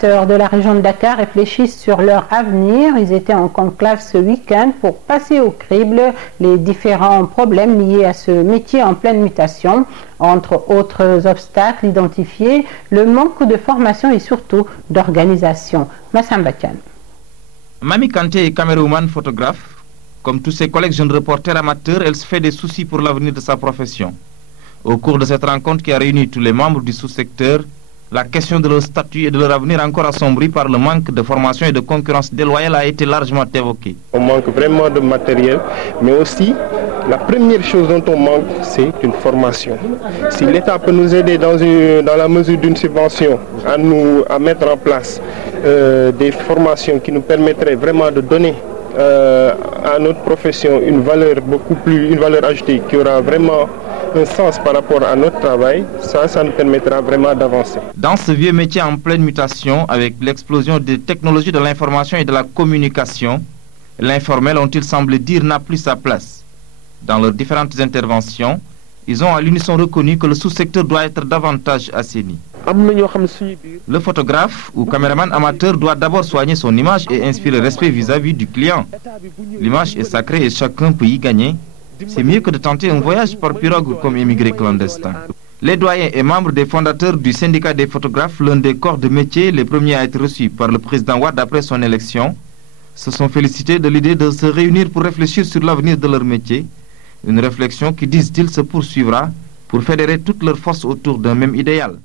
De la région de Dakar réfléchissent sur leur avenir. Ils étaient en conclave ce week-end pour passer au crible les différents problèmes liés à ce métier en pleine mutation. Entre autres obstacles identifiés, le manque de formation et surtout d'organisation. Massamba Kane. Mami Kanté est caméraman photographe. Comme tous ses collègues jeunes reporters amateurs, elle se fait des soucis pour l'avenir de sa profession. Au cours de cette rencontre qui a réuni tous les membres du sous-secteur, la question de leur statut et de leur avenir encore assombrie par le manque de formation et de concurrence déloyale a été largement évoquée. On manque vraiment de matériel, mais aussi la première chose dont on manque, c'est une formation. Si l'État peut nous aider dans la mesure d'une subvention à mettre en place des formations qui nous permettraient vraiment de donner à notre profession une valeur ajoutée qui aura vraiment un sens par rapport à notre travail, ça nous permettra vraiment d'avancer. Dans ce vieux métier en pleine mutation, avec l'explosion des technologies de l'information et de la communication, l'informel, ont-ils semblé dire, n'a plus sa place. Dans leurs différentes interventions, ils ont à l'unisson reconnu que le sous-secteur doit être davantage assaini. Le photographe ou caméraman amateur doit d'abord soigner son image et inspirer respect vis-à-vis du client. L'image est sacrée et chacun peut y gagner. C'est mieux que de tenter un voyage par pirogue comme émigré clandestin. Les doyens et membres des fondateurs du syndicat des photographes, l'un des corps de métier, les premiers à être reçus par le président Wade après son élection, se sont félicités de l'idée de se réunir pour réfléchir sur l'avenir de leur métier. Une réflexion qui, disent-ils, se poursuivra pour fédérer toutes leurs forces autour d'un même idéal.